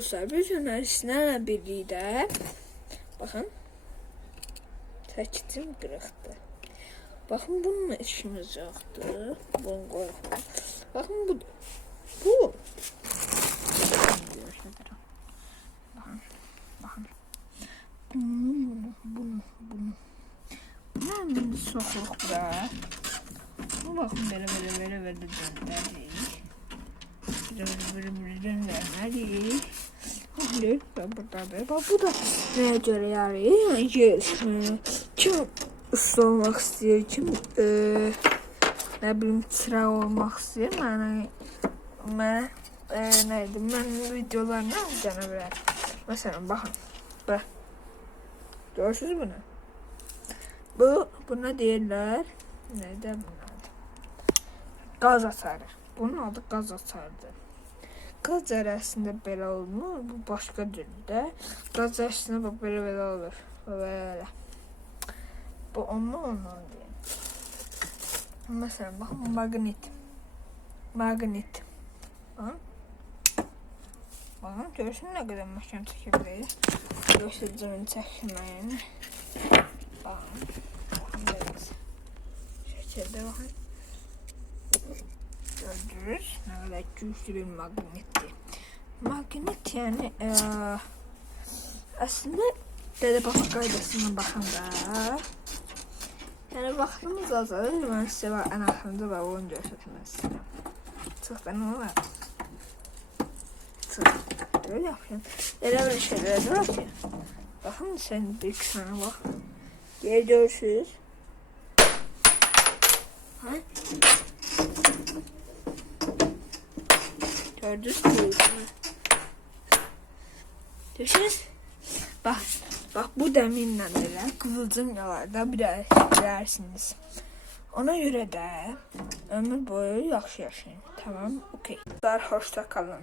dostlar, biz önerisilerle birlikte bakın seçtim kırıktı. Bakın bununla işimiz yoktu. Bunu koyalım. Bakın bu. Bakın. Bunu. Bunun sokuq bura. Bu bakın böyle döndürük. Böyle döndürük. Buradadır. Bak bu da neye göre yarayır? Kim usta olmaq istəyir, kim nə bilim çırağı olmaq istəyir. Mən videolarını izlənə bilər. Məsələn, baxın. Bax. Görürsünüz bunu? Buna deyirlər. Nədə bunlardır? Qaz açarı. Bunun adı qaz açarıdır. Qaz cərəsində belə olmur. Bu başqa cürdə. Qaz cərəsində bax belə olur. Belə. Bu ondan deyim. Məsələn, baxın, maqnit. Baxın, görürsün nə qədər məhkəm çəkə biləyiz. Göstərəcəm çəkməyəni. Baxın, belə şəkildə baxın. Gördünüz, nə qədər güclü bir maqnitdir. Maqnit yəni əslində Dədə-Baba qaydasına baxanda yəni vaxtımız azalır. Mən sizə ən axırında var, onu göstərmək istəyirəm. Çıxdan onu var. Böyle yapayım. Elə belə şeylər var ki. Baxın, sən bir sənə bax. Geri görürsünüz. Gördünüz mü? Görürsünüz? Bax bu dəminlə belə qıvılcım yalarda bilərsiniz. Ona görə də ömür boyu yaxşı yaşayın. Tamam, okey. Hoşça kalın.